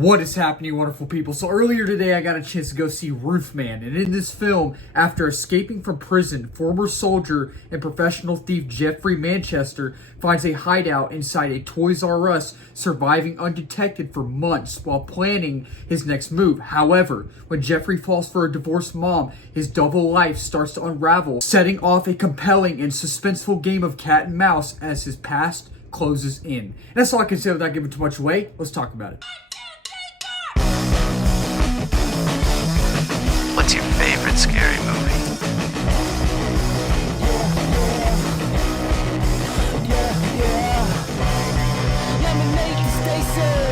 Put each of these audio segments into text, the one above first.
What is happening, wonderful people? So earlier today, I got a chance to go see Roofman, and in this film, after escaping from prison, former soldier and professional thief Jeffrey Manchester finds a hideout inside a Toys R Us, surviving undetected for months while planning his next move. However, when Jeffrey falls for a divorced mom, his double life starts to unravel, setting off a compelling and suspenseful game of cat and mouse as his past closes in. And that's all I can say without giving too much away. Let's talk about it. What's your favorite scary movie?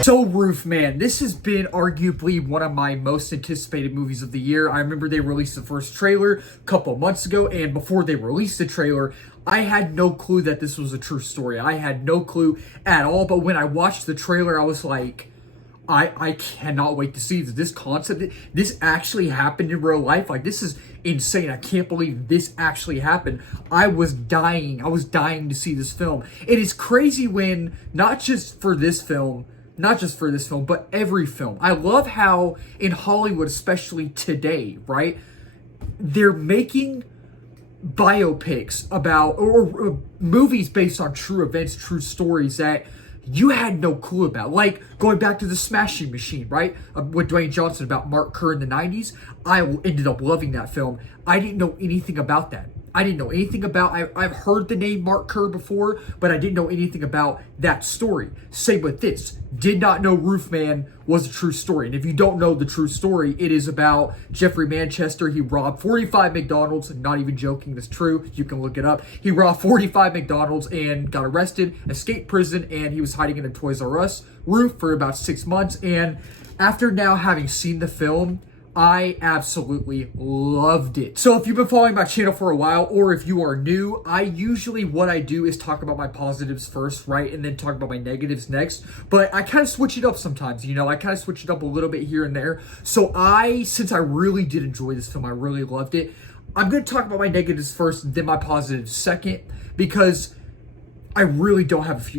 So Roofman, this has been arguably one of my most anticipated movies of the year. I remember they released the first trailer a couple months ago, and before they released the trailer, I had no clue that this was a true story. I had no clue at all, but when I watched the trailer, I was like, I cannot wait to see this concept. This actually happened in real life. Like, this is insane. I can't believe this actually happened. I was dying to see this film. It is crazy when, not just for this film, but every film. I love how in Hollywood, especially today, right, they're making biopics about, or movies based on true events, true stories that you had no clue about. Like, going back to The Smashing Machine, right? With Dwayne Johnson, about Mark Kerr in the 90s. I ended up loving that film. I didn't know anything about that. I've heard the name Mark Kerr before, but I didn't know anything about that story. Same with this. Did not know Roofman was a true story. And if you don't know the true story, it is about Jeffrey Manchester. He robbed 45 McDonald's. Not even joking, that's true. You can look it up. He robbed 45 McDonald's and got arrested, escaped prison, and he was hiding in a Toys R Us roof for about 6 months. And after now having seen the film, I absolutely loved it. So if you've been following my channel for a while, or if you are new, what I do is talk about my positives first, right? And then talk about my negatives next. But I kind of switch it up sometimes, I kind of switch it up a little bit here and there. So since I really did enjoy this film, I really loved it, I'm going to talk about my negatives first, and then my positives second, because I really don't have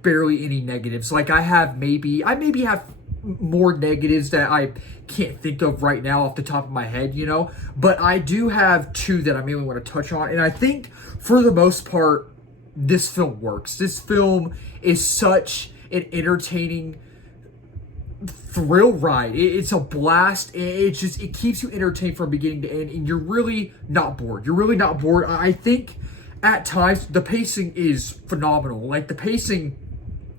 barely any negatives. Like, I maybe have more negatives that I can't think of right now off the top of my head, but I do have two that I mainly want to touch on. And I think for the most part, this film works. This film is such an entertaining thrill ride. It's a blast. It keeps you entertained from beginning to end, and you're really not bored. I think at times the pacing is phenomenal. Like, the pacing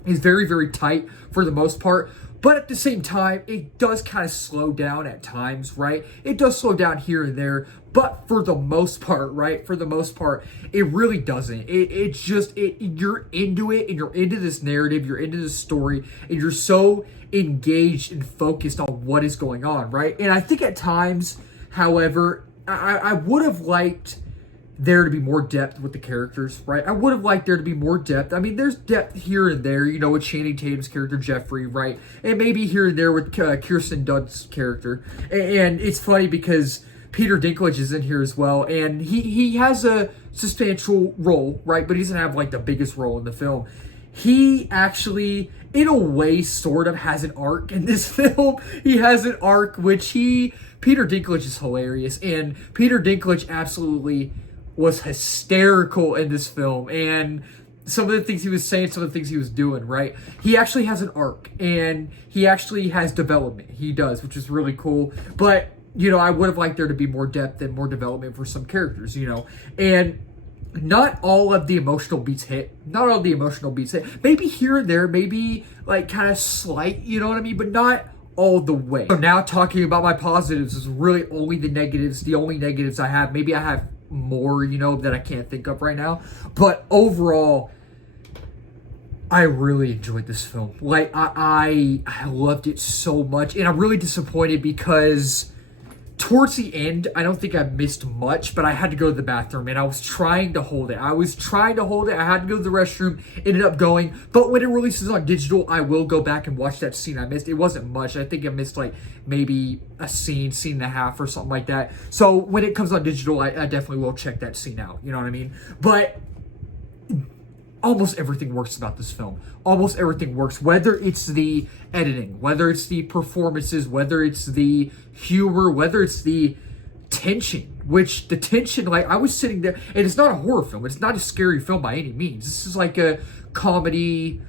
is very, very tight for the most part. But at the same time, it does kind of slow down at times, right? It does slow down here and there, but for the most part, right? It really doesn't. You're into it, and you're into this narrative, you're into this story, and you're so engaged and focused on what is going on, right? And I think at times, however, I would have liked there to be more depth with the characters, right? I would have liked there to be more depth. I mean, there's depth here and there, with Channing Tatum's character, Jeffrey, right? And maybe here and there with Kirsten Dunst's character. And it's funny because Peter Dinklage is in here as well, and he has a substantial role, right? But he doesn't have, like, the biggest role in the film. He actually, in a way, sort of has an arc in this film. He has an arc, Peter Dinklage is hilarious, and Peter Dinklage absolutely was hysterical in this film, and some of the things he was saying, some of the things he was doing, right? He actually has an arc, and he actually has development. He does, which is really cool. But, I would have liked there to be more depth and more development for some characters, and not all of the emotional beats hit. Maybe here and there, maybe, like, kind of slight, you know what I mean? But not all the way. So now talking about my positives is really only the negatives. The only negatives I have, maybe I have more, that I can't think of right now. But overall, I really enjoyed this film. Like, I loved it so much. And I'm really disappointed because towards the end, I don't think I missed much, but I had to go to the bathroom, and I was trying to hold it. I had to go to the restroom, ended up going. But when it releases on digital, I will go back and watch that scene I missed. It wasn't much. I think I missed, like, maybe a scene and a half or something like that. So when it comes on digital, I definitely will check that scene out. You know what I mean? But almost everything works about this film. Almost everything works, whether it's the editing, whether it's the performances, whether it's the humor, whether it's the tension, which the tension, like I was sitting there, and it's not a horror film. It's not a scary film by any means. This is like a comedy.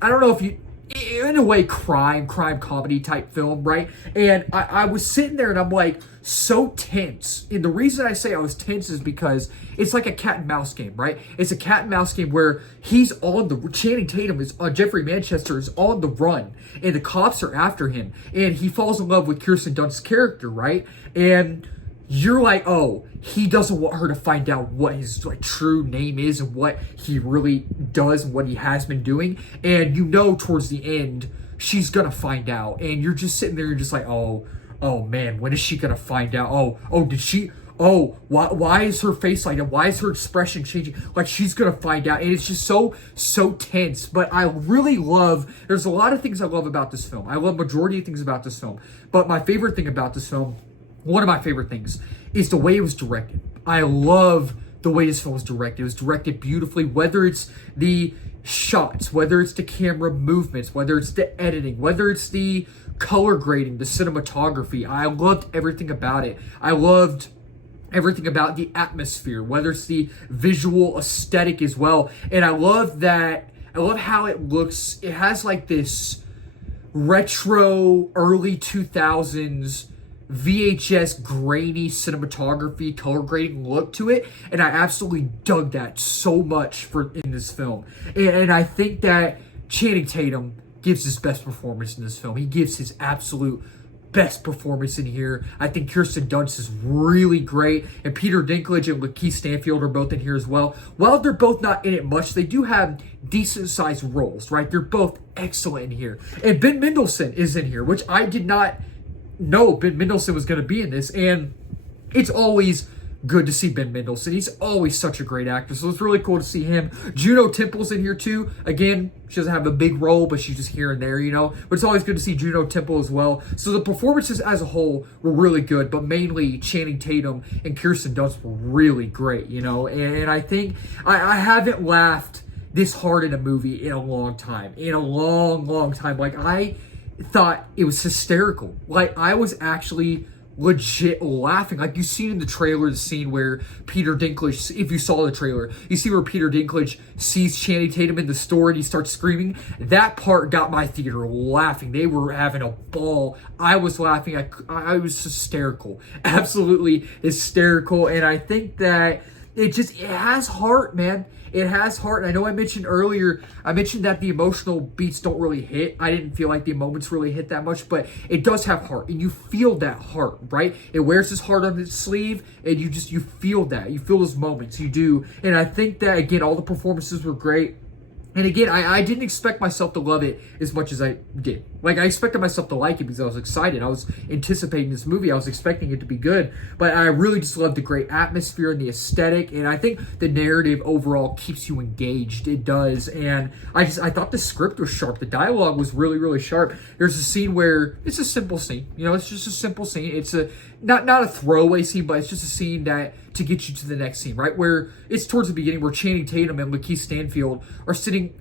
I don't know if you, in a way, crime comedy type film, right? And I was sitting there and I'm like so tense. And the reason I say I was tense is because it's like a cat and mouse game, right? It's a cat and mouse game where he's on the, Channing Tatum is, Jeffrey Manchester is on the run and the cops are after him. And he falls in love with Kirsten Dunst's character, right? And you're like, oh, he doesn't want her to find out what his like true name is and what he really does and what he has been doing. And you know towards the end she's gonna find out. And you're just sitting there, you're just like, oh man, when is she gonna find out? Did she? Why is her face like that? Why is her expression changing? Like she's gonna find out. And it's just so tense. But I really love, there's a lot of things I love about this film. I love majority of things about this film. But my favorite thing about this film, one of my favorite things, is the way it was directed. I love the way this film was directed. It was directed beautifully, whether it's the shots, whether it's the camera movements, whether it's the editing, whether it's the color grading, the cinematography. I loved everything about it. I loved everything about the atmosphere, whether it's the visual aesthetic as well. And I love how it looks. It has like this retro early 2000s VHS grainy cinematography, color grading look to it, and I absolutely dug that so much in this film. And I think that Channing Tatum gives his best performance in this film. He gives his absolute best performance in here. I think Kirsten Dunst is really great, and Peter Dinklage and Lakeith Stanfield are both in here as well. While they're both not in it much, they do have decent sized roles, right? They're both excellent in here. And Ben Mendelsohn is in here, which I did not know Ben Mendelsohn was going to be in this, and it's always good to see Ben Mendelsohn. He's always such a great actor, so it's really cool to see him. Juno Temple's in here too. Again, she doesn't have a big role, but she's just here and there, you know. But it's always good to see Juno Temple as well. So the performances as a whole were really good, but mainly Channing Tatum and Kirsten Dunst were really great, you know. And I think I haven't laughed this hard in a movie in a long time. In a long time. Like, I thought it was hysterical. Like, I was actually legit laughing. Like, you seen in the trailer the scene where Peter Dinklage, if you saw the trailer, you see where Peter Dinklage sees Channing Tatum in the store and he starts screaming. That part got my theater laughing. They were having a ball. I was laughing. I was hysterical. Absolutely hysterical. And I think that it has heart, man. It has heart. And I know I mentioned earlier, that the emotional beats don't really hit. I didn't feel like the moments really hit that much, but it does have heart. And you feel that heart, right? It wears his heart on its sleeve, and you feel that. You feel those moments. You do. And I think that, again, all the performances were great. And again, I didn't expect myself to love it as much as I did. Like, I expected myself to like it because I was excited. I was anticipating this movie. I was expecting it to be good. But I really just loved the great atmosphere and the aesthetic. And I think the narrative overall keeps you engaged. It does. And I thought the script was sharp. The dialogue was really, really sharp. There's a scene where it's a simple scene. You know, it's just a simple scene. It's not a throwaway scene, but it's just a scene that to get you to the next scene, right? Where it's towards the beginning where Channing Tatum and Lakeith Stanfield are sitting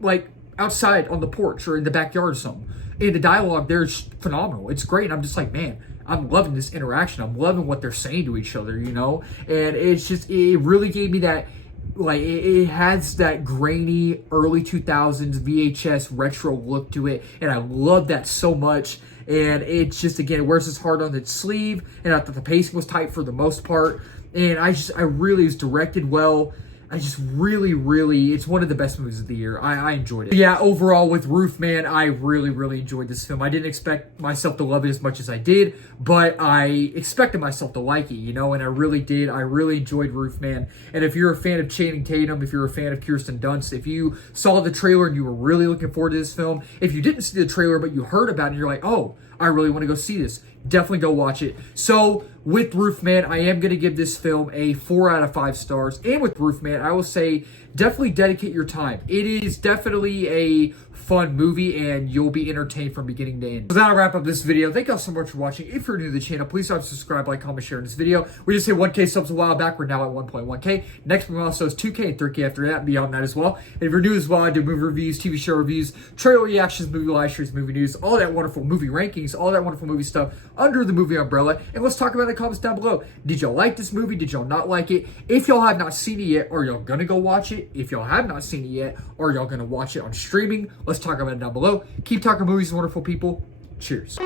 like outside on the porch or in the backyard or something. And the dialogue there is phenomenal. It's great. And I'm just like, man, I'm loving this interaction. I'm loving what they're saying to each other, you know? And it's just, it really gave me that, like, it has that grainy early 2000s VHS retro look to it. And I love that so much. And it's just, again, it wears his heart on its sleeve. And I thought the pacing was tight for the most part. And I really was directed well. I just really, it's one of the best movies of the year. I enjoyed it. Yeah, overall with Roofman, I really enjoyed this film. I didn't expect myself to love it as much as I did, but I expected myself to like it, you know, and I really did. I really enjoyed Roofman. And if you're a fan of Channing Tatum, if you're a fan of Kirsten Dunst, if you saw the trailer and you were really looking forward to this film, if you didn't see the trailer but you heard about it and you're like, oh, I really want to go see this, definitely go watch it. So with Roofman, I am going to give this film a 4 out of 5 stars. And with Roofman, I will say definitely dedicate your time. It is definitely a fun movie and you'll be entertained from beginning to end. So that'll wrap up this video. Thank y'all so much for watching. If you're new to the channel, please subscribe, like, comment, share in this video. We just hit 1K subs a while back. We're now at 1.1K. Next milestone is 2K and 3K after that and beyond that as well. And if you're new as well, I do movie reviews, TV show reviews, trailer reactions, movie live streams, movie news, all that wonderful movie rankings, all that wonderful movie stuff under the movie umbrella. And let's talk about it in the comments down below. Did y'all like this movie? Did y'all not like it? If y'all have not seen it yet, are y'all gonna go watch it? If y'all have not seen it yet, are y'all gonna watch it on streaming? Let's talk about it down below. Keep talking movies, wonderful people. Cheers.